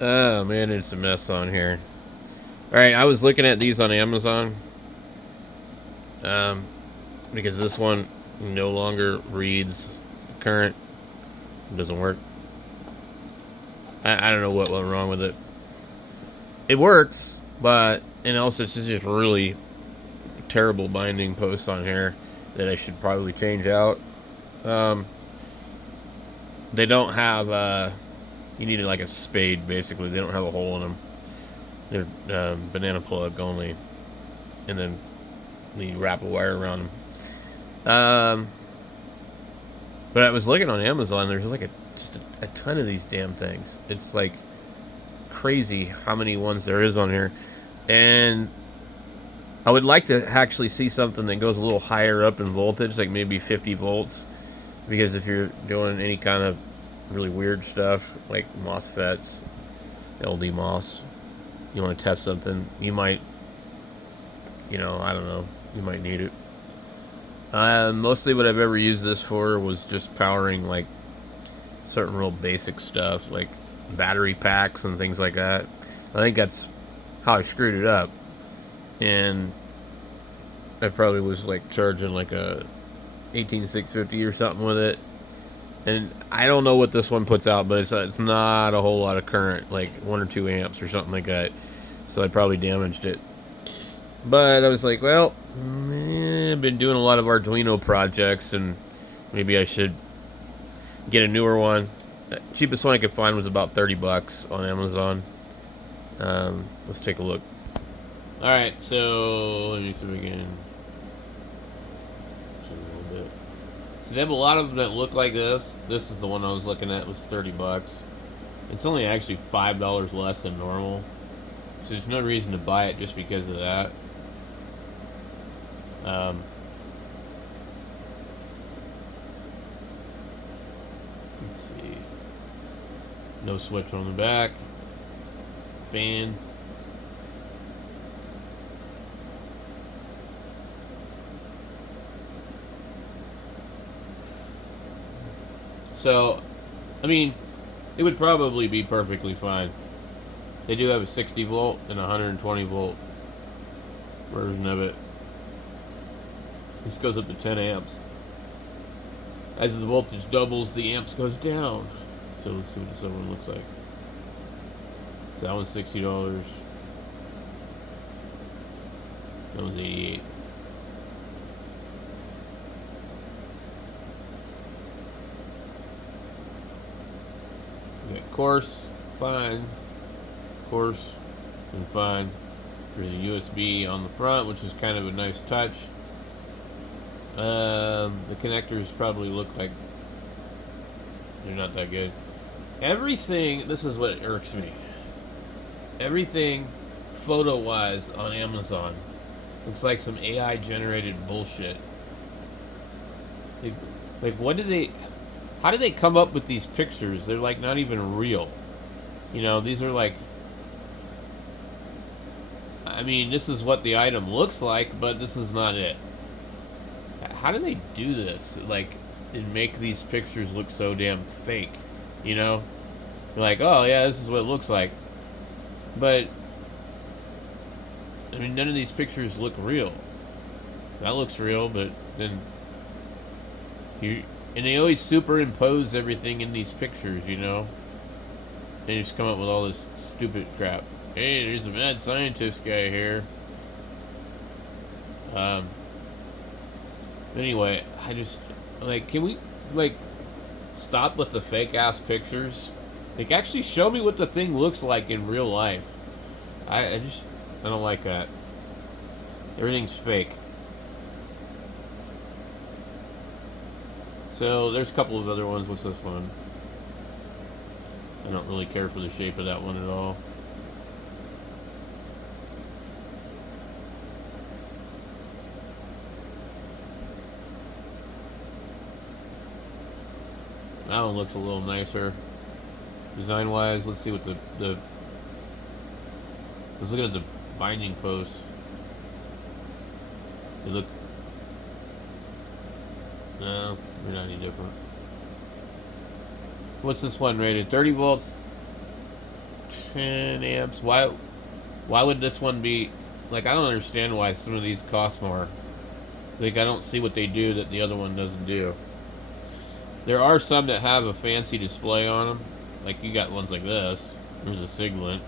Oh man, it's a mess on here. All right, I was looking at these on Amazon, um, because this one no longer reads current. It doesn't work. I don't know what went wrong with it. It works, but and also it's just really terrible binding posts on here that I should probably change out. Um, they don't have. You need like a spade basically. They don't have a hole in them. They're banana plug only, and then you wrap a wire around them. But I was looking on Amazon. There's like a ton of these damn things. It's like crazy how many ones there is on here, and I would like to actually see something that goes a little higher up in voltage, like maybe 50 volts, because if you're doing any kind of really weird stuff like MOSFETs, LD MOS, you want to test something, you might, I don't know, you might need it. Mostly what I've ever used this for was just powering like certain real basic stuff, like battery packs and things like that. I think that's how I screwed it up. And I probably was like charging like a 18650 or something with it. And I don't know what this one puts out, but it's not a whole lot of current, like 1 or 2 amps or something like that. So I probably damaged it. But I was like, well, I've been doing a lot of Arduino projects, and maybe I should get a newer one. The cheapest one I could find was about $30 on Amazon. Let's take a look. All right, so let me see again. A little bit. So they have a lot of them that look like this. This is the one I was looking at. It was $30. It's only actually $5 less than normal. So there's no reason to buy it just because of that. Um, let's see. No switch on the back. Fan. So, I mean, it would probably be perfectly fine. They do have a 60 volt and a 120 volt version of it. This goes up to 10 amps. As the voltage doubles, the amps goes down. So let's see what this other one looks like. So that one's $60. That one's 88. Okay, coarse, fine, coarse, and fine. There's a USB on the front, which is kind of a nice touch. The connectors probably look like they're not that good. Everything, this is what irks me. Everything photo-wise on Amazon, it's like some AI generated bullshit. Like what do they? How do they come up with these pictures? They're like not even real. These are like. I mean, this is what the item looks like, but this is not it. How do they do this? Like, and make these pictures look so damn fake? They're like, oh yeah, this is what it looks like. But I mean, none of these pictures look real. That looks real, but then and they always superimpose everything in these pictures. They just come up with all this stupid crap. Hey, there's a mad scientist guy here. Anyway, I just can we stop with the fake ass pictures? Like, actually show me what the thing looks like in real life. I don't like that. Everything's fake. So there's a couple of other ones. What's this one? I don't really care for the shape of that one at all. That one looks a little nicer. Design wise, let's see what the let's look at the binding posts. They look, no, they're not any different. What's this one rated? 30 volts, 10 amps. Why would this one be like? I don't understand why some of these cost more. Like, I don't see what they do that the other one doesn't do. There are some that have a fancy display on them. Like, you got ones like this. There's a Siglent.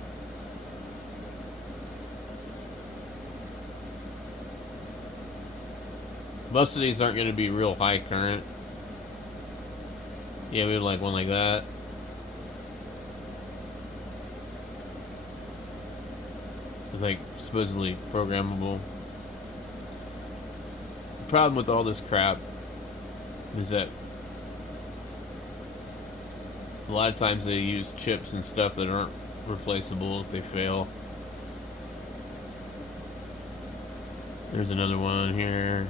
Most of these aren't going to be real high current. Yeah, we would like one like that. It's like supposedly programmable. The problem with all this crap is that a lot of times they use chips and stuff that aren't replaceable if they fail. There's another one here.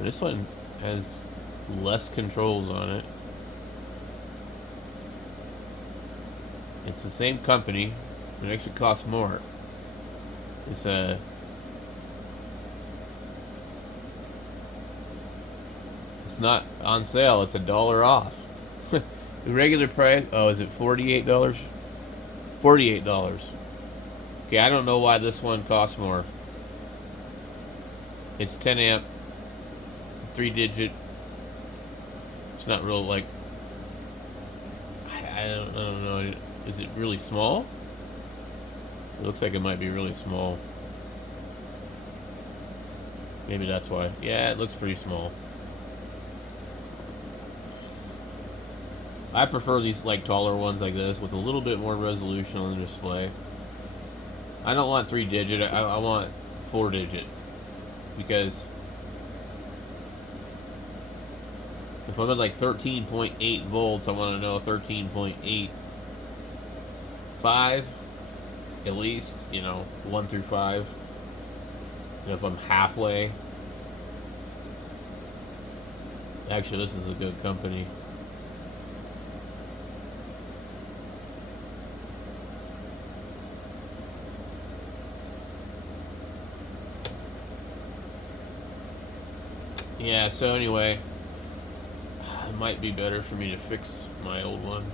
This one has less controls on it. It's the same company, but it actually costs more. It's not on sale. It's $1 off. The regular price. Oh, is it $48? $48. Okay, I don't know why this one costs more. It's 10 amp, 3-digit. It's not real like. I don't know. Is it really small? It looks like it might be really small. Maybe that's why. Yeah, it looks pretty small. I prefer these like taller ones like this with a little bit more resolution on the display. I don't want 3-digit. I want 4-digit, because if I'm at like 13.8 volts, I want to know 13.85 at least. 1 through 5. And if I'm halfway, actually, this is a good company. Yeah, so anyway, it might be better for me to fix my old one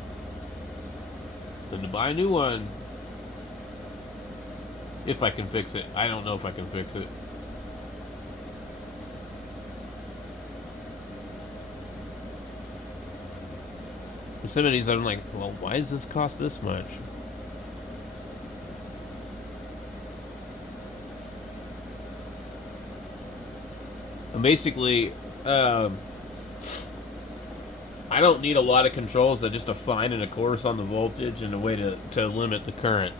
than to buy a new one. If I can fix it. I don't know if I can fix it. Some of these I'm like, well, why does this cost this much? And basically, I don't need a lot of controls. I just define and a course on the voltage and a way to limit the current.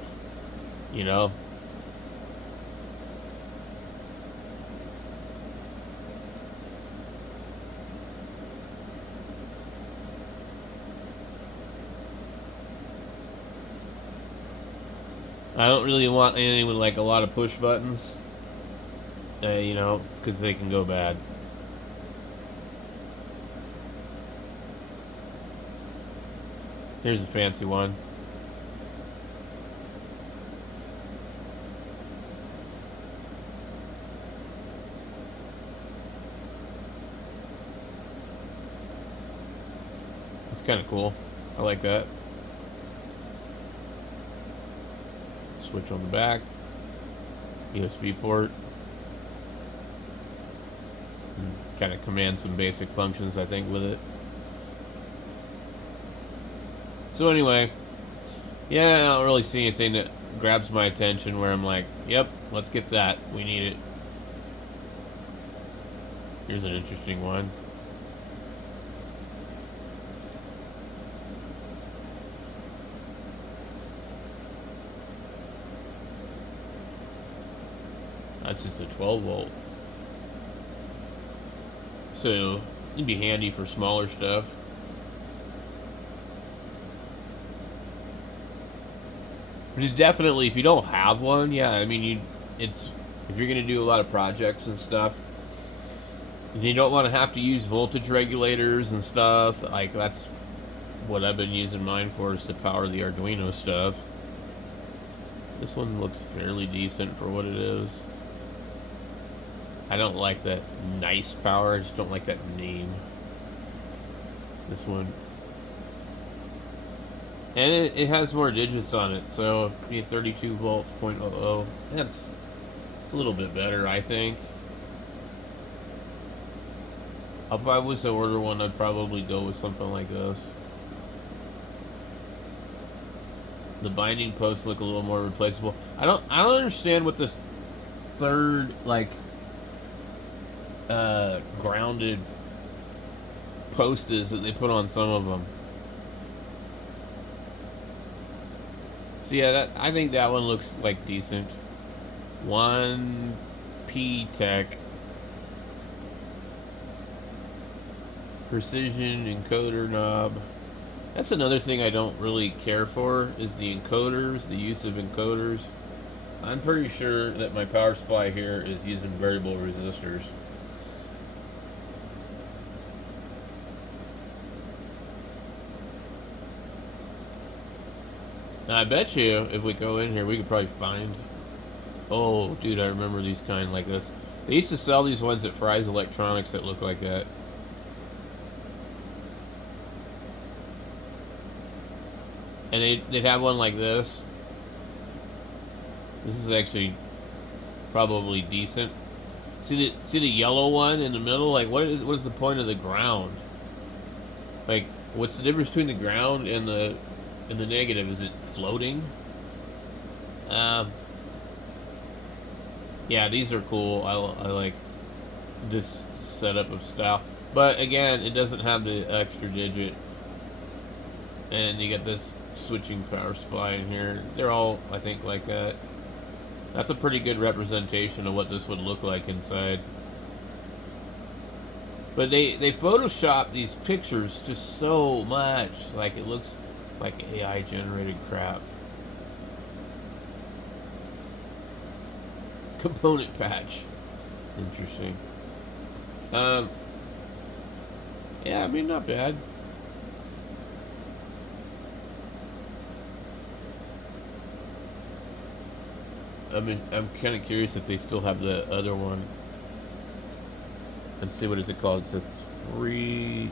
I don't really want anything with like a lot of push buttons, because they can go bad. Here's a fancy one. It's kind of cool. I like that. Switch on the back. USB port. Kind of command some basic functions, I think, with it. So anyway, yeah, I don't really see anything that grabs my attention where I'm like, yep, let's get that. We need it. Here's an interesting one. That's just a 12 volt. So it'd be handy for smaller stuff. Which is definitely, if you don't have one, yeah, I mean, if you're going to do a lot of projects and stuff, and you don't want to have to use voltage regulators and stuff, like, that's what I've been using mine for, is to power the Arduino stuff. This one looks fairly decent for what it is. I don't like that nice power, I just don't like that name. This one, And it has more digits on it, so 32 volts, point oh oh. It's a little bit better, I think. If I was to order one, I'd probably go with something like this. The binding posts look a little more replaceable. I don't understand what this third grounded post is that they put on some of them. So yeah, I think that one looks like decent. 1P Tech precision encoder knob. That's another thing I don't really care for is the encoders, the use of encoders. I'm pretty sure that my power supply here is using variable resistors. Now, I bet you if we go in here, we could probably find... Oh, dude, I remember these kind like this. They used to sell these ones at Fry's Electronics that look like that. And they'd have one like this. This is actually probably decent. See the yellow one in the middle? Like, what is the point of the ground? Like, what's the difference between the ground and the negative? Is it floating? Yeah, these are cool. I like this setup of style. But again, it doesn't have the extra digit. And you get this switching power supply in here. They're all, I think, like that. That's a pretty good representation of what this would look like inside. But they Photoshop these pictures just so much. Like, it looks like AI generated crap. Component patch. Interesting. Yeah, I mean, not bad. I'm kind of curious if they still have the other one. Let's see, what is it called? It's a 305D.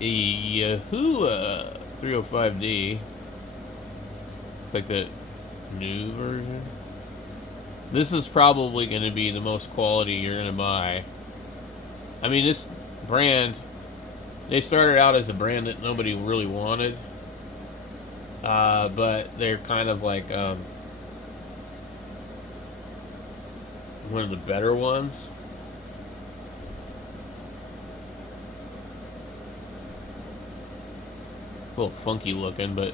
Yahuwah 305D. Like the new version. This is probably going to be the most quality you're going to buy. I mean, this brand, they started out as a brand that nobody really wanted. But they're kind of like one of the better ones. A little funky looking, but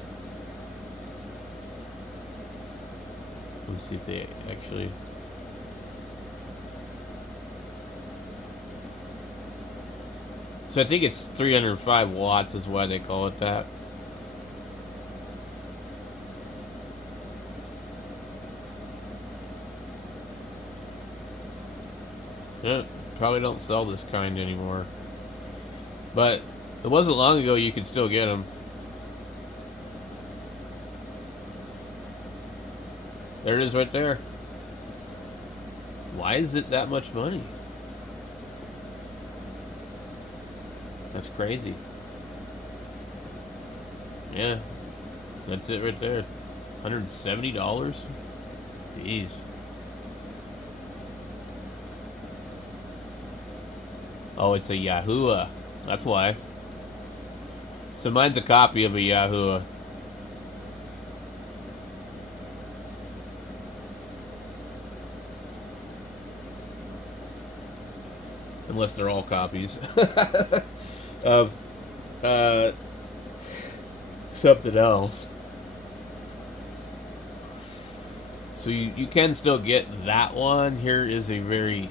let's see if they actually... So I think it's 305 watts is why they call it that. Yeah, probably don't sell this kind anymore. But it wasn't long ago you could still get them. There it is right there. Why is it that much money? That's crazy. Yeah. That's it right there. $170? Jeez. Oh, it's a Yahuwah. That's why. So mine's a copy of a Yahuwah. Unless they're all copies of something else. So you can still get that one. Here is a very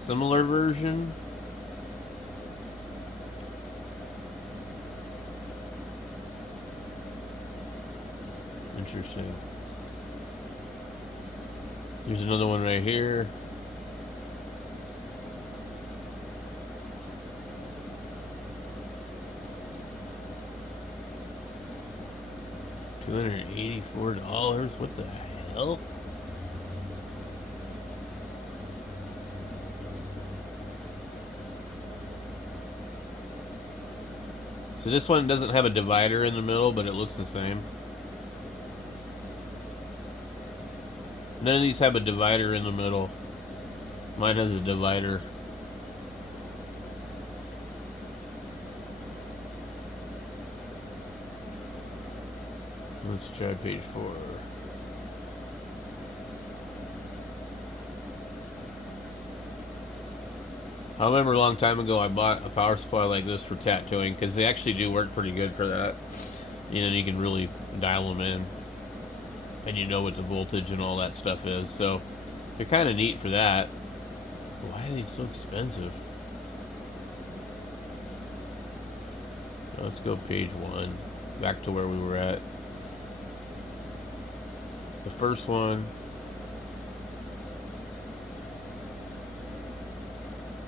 similar version. Interesting. Here's another one right here. $284. What the hell? So this one doesn't have a divider in the middle, but it looks the same. None of these have a divider in the middle. Mine has a divider. Let's try page 4. I remember a long time ago I bought a power supply like this for tattooing because they actually do work pretty good for that. You know, you can really dial them in, and you know what the voltage and all that stuff is. So they're kind of neat for that. Why are these so expensive? Let's go page 1, back to where we were at. The first one.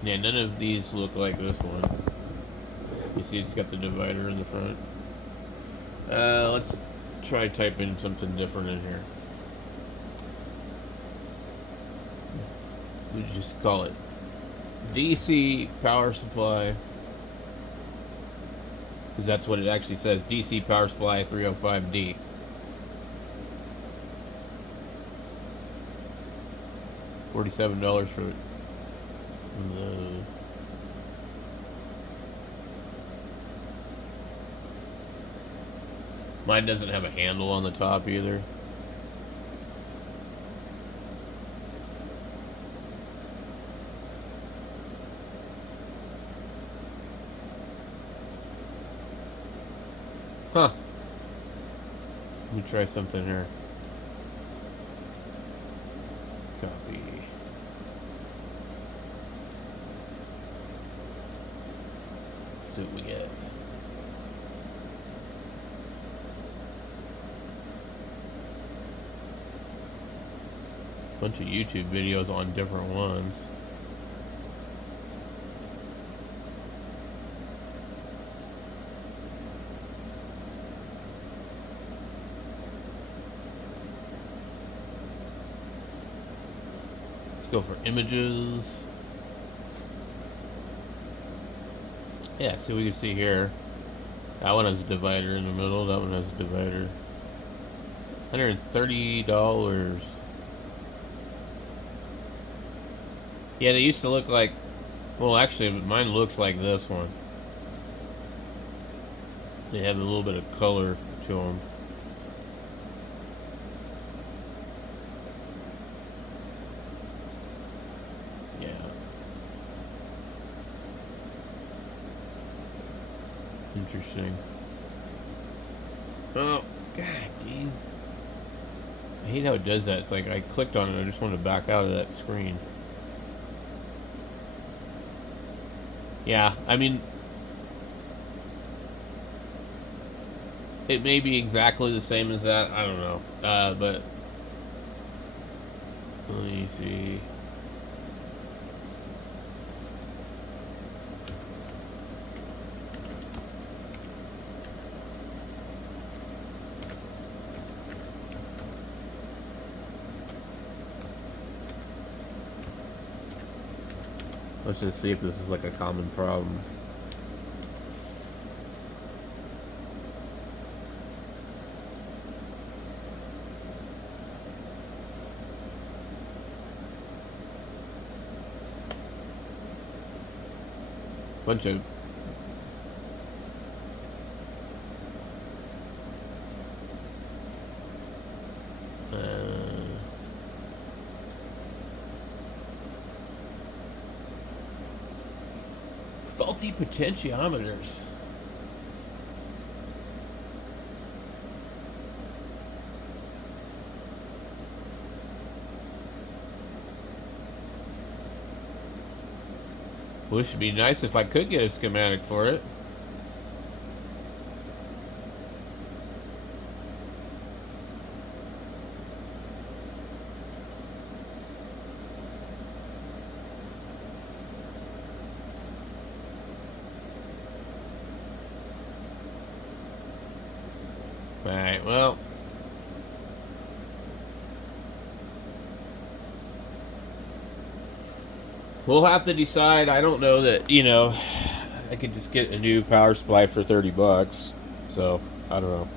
Yeah, none of these look like this one. You see it's got the divider in the front. Let's try typing something different in here. We just call it DC power supply, because that's what it actually says, DC power supply 305D. $47 for it. Mine doesn't have a handle on the top either. Huh. Let me try something here. Copy. See what we get. Bunch of YouTube videos on different ones. Let's go for images. Yeah, so we can see here. That one has a divider in the middle. That one has a divider. $130. Yeah, they used to look like... Well, actually, mine looks like this one. They have a little bit of color to them. Yeah. Interesting. Oh, god dang. I hate how it does that. It's like I clicked on it, I just wanted to back out of that screen. Yeah, I mean, it may be exactly the same as that. I don't know. But let me see. Let's just see if this is like a common problem. Bunch of faulty potentiometers. Well, it should be nice if I could get a schematic for it. Alright, well. We'll have to decide. I don't know that, you know, I could just get a new power supply for $30. So I don't know.